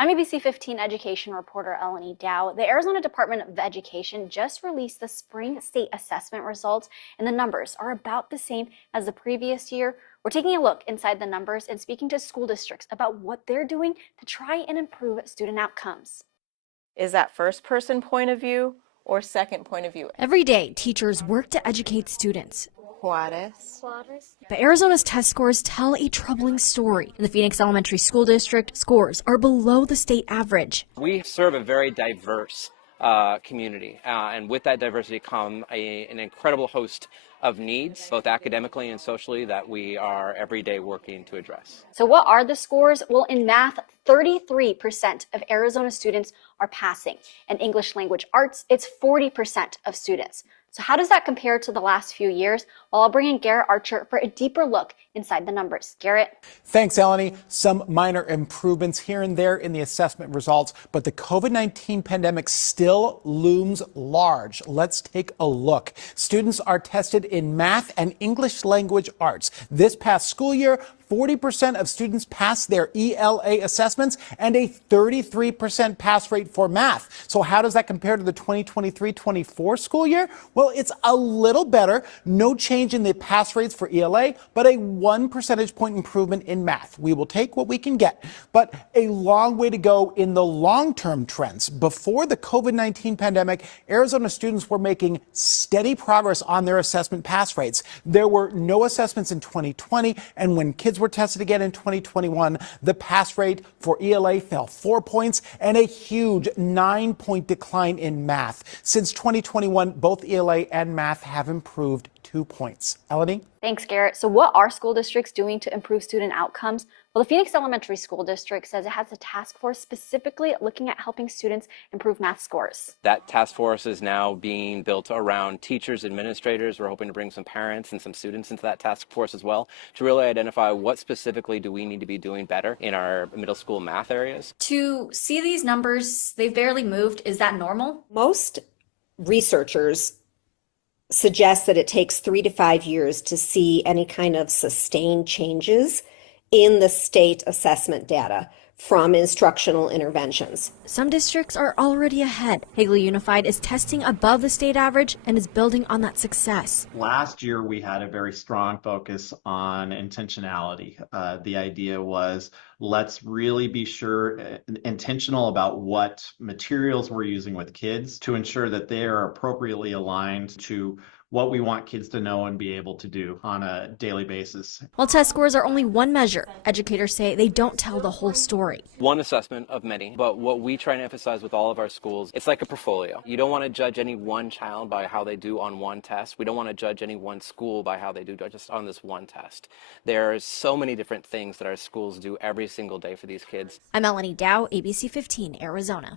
I'm ABC 15 education reporter Eleni Dow. The Arizona Department of Education just released the spring state assessment results, and the numbers are about the same as the previous year. We're taking a look inside the numbers and speaking to school districts about what they're doing to try and improve student outcomes. Is that first person point of view or second point of view? Every day, teachers work to educate students. Juarez. But Arizona's test scores tell a troubling story. In the Phoenix Elementary School District, scores are below the state average. We serve a very diverse community, and with that diversity come an incredible host of needs, both academically and socially, that we are every day working to address. So what are the scores? Well, in math, 33% of Arizona students are passing. In English language arts, it's 40% of students. So how does that compare to the last few years? Well, I'll bring in Garrett Archer for a deeper look inside the numbers. Garrett? Thanks, Eleni. Some minor improvements here and there in the assessment results, but the COVID-19 pandemic still looms large. Let's take a look. Students are tested in math and English language arts. This past school year, 40% of students passed their ELA assessments and a 33% pass rate for math. So how does that compare to the 2023-24 school year? Well, it's a little better. No change in the pass rates for ELA, but a 1 percentage point improvement in math. We will take what we can get, but a long way to go in the long-term trends. Before the COVID-19 pandemic, Arizona students were making steady progress on their assessment pass rates. There were no assessments in 2020, and when kids were tested again in 2021, the pass rate for ELA fell 4 points and a huge 9-point decline in math. Since 2021, both ELA and math have improved 2 points. Eleni? Thanks, Garrett. So what are school districts doing to improve student outcomes? Well, the Phoenix Elementary School District says it has a task force specifically looking at helping students improve math scores. That task force is now being built around teachers, administrators. We're hoping to bring some parents and some students into that task force as well to really identify what specifically do we need to be doing better in our middle school math areas. To see these numbers, they've barely moved. Is that normal? Most researchers suggest that it takes 3 to 5 years to see any kind of sustained changes in the state assessment data from instructional interventions. Some districts are already ahead. Higley Unified is testing above the state average and is building on that success. Last year, we had a very strong focus on intentionality. The idea was, let's really be intentional about what materials we're using with kids to ensure that they are appropriately aligned to what we want kids to know and be able to do on a daily basis. While test scores are only one measure, educators say they don't tell the whole story. One assessment of many, but what we try and emphasize with all of our schools, it's like a portfolio. You don't want to judge any one child by how they do on one test. We don't want to judge any one school by how they do just on this one test. There's so many different things that our schools do every single day for these kids. I'm Eleni Dow, ABC 15, Arizona.